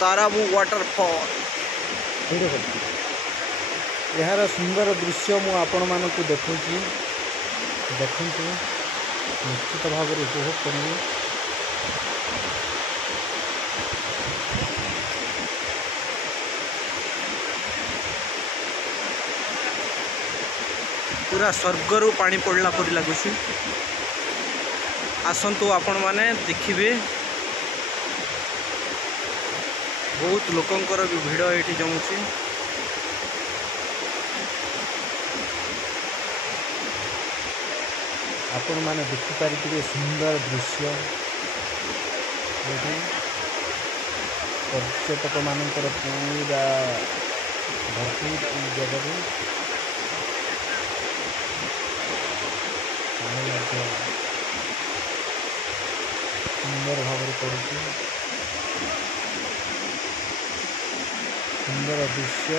ताराबू waterfall यार सुंदर दृश्य मु आपण मानक देखुँ देखु निश्चित भाव उपभोग करेंगे। पूरा स्वर्गर पानी पड़ला परी लगुच। आसतु आपण मैंने देखिए बहुत लोकंकर भी भिड़ ये जमुची। आपण मैंने देखिपारे सुंदर दृश्य पर्यटक मानकर पूरा भरपूर जगह सुंदर भाव पड़ू सुंदर दृश्य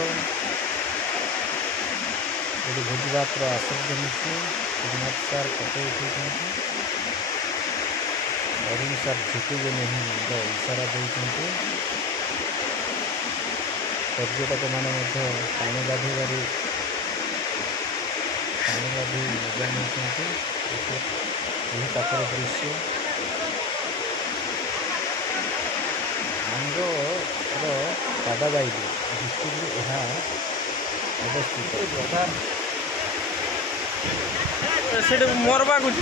ये भोजभात आसर जमी जगन्नाथ सार फोटो उठे अरुण सार झुके नहीं इशारा देते पर्यटक मैंने पानी गाधोबार पानी गाधो मजा नहीं पाखर दृश्य आंध्र कादाबाई डिस्ट्रिक्ट यह अवस्थित। मरवा कुछ